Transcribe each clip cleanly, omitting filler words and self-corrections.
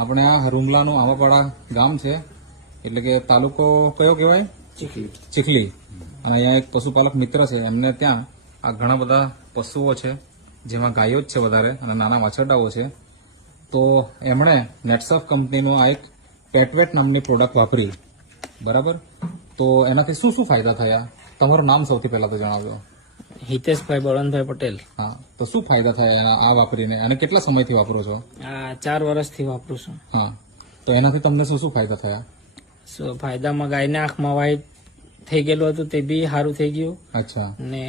આપણે આ રૂમલાનું આમાપાડા ગામ છે, એટલે કે તાલુકો કયો કહેવાય? ચીખલી. અને અહીંયા એક પશુપાલક મિત્ર છે, એમને ત્યાં આ ઘણા બધા પશુઓ છે, જેમાં ગાયો જ છે વધારે અને નાના વાછરડાઓ છે. તો એમણે નેટસર્ફ કંપનીનું આ એક પેટવેટ નામની પ્રોડક્ટ વાપરી, બરાબર? તો એનાથી શું શું ફાયદા થયા? તમારું નામ સૌથી પહેલા તો જણાવજો. હિતેશભાઈ બળવંતભાઈ પટેલ. હા, તો શું ફાયદા થયા આ વાપરીને, અને કેટલા સમયથી વાપરો છો? આ 4 વર્ષથી વાપરું છું. હા, તો એનાથી તમને શું શું ફાયદા થયા? ફાયદામાં ગાયના આંખમાં વાઈટ થઈ ગયેલું હતું, તે બી સારું થઈ ગયું. અચ્છા. ને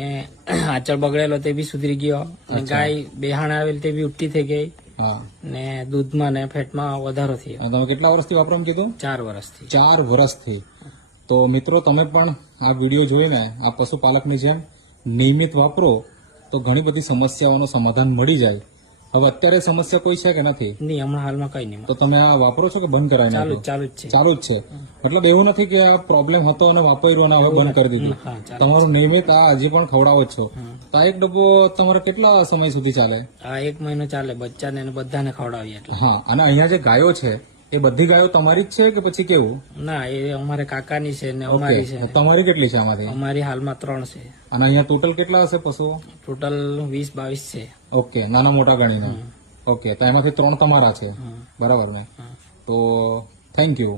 આંચળ બગડેલો તે બી સુધરી ગયો. અને ગાય બેહાણ આવેલ તે બી ઉલટી થઈ ગઈ. હા. ને દૂધમાં ને ફેટમાં વધારો થયો. અને તમે કેટલા વર્ષથી વાપરો એમ કીધું? 4 વર્ષથી. 4 વર્ષથી. તો મિત્રો, તમે પણ આ વિડીયો જોઈને આ પશુપાલકની જેમ નિયમિત વાપરો તો ઘણી બધી સમસ્યાઓનું સમાધાન મળી જાય. હવે અત્યારે સમસ્યા કોઈ છે કે નથી? નહીં, હમણાં હાલમાં કઈ નહીં. તો તમે આ વાપરો છો કે બંધ કરાવી ચાલુ નાખ્યું? ચાલુ જ છે. ચાલુ જ છે. મતલબ એવું નથી કે આ પ્રોબ્લેમ હતો અને વાપર્યું અને હવે બંધ કરી દીધું. હા, ચાલુ. તમારું નિયમિત આ હજી પણ ખવડાવો જ છો. તો આ એક ડબ્બો તમારે કેટલા સમય સુધી ચાલે? આ 1 મહિનો ચાલે, બચ્ચાને ને બધાને ખવડાવીએ એટલે. હા, અને અહીંયા જે ગાયો છે એ બધી ગાયો તમારી જ છે કે પછી કેવું? ના, એ અમારે કાકાની છે ને અમારી છે. તમારી કેટલી છે આમાંથી? અમારી હાલમાં 3 છે. અને અહીંયા ટોટલ કેટલા હશે પશુઓ? ટોટલ 20-22 છે. ઓકે, નાના મોટા ગણીને. ઓકે, તો એમાંથી 3 તમારા છે, બરાબર ને? તો થેન્ક યુ.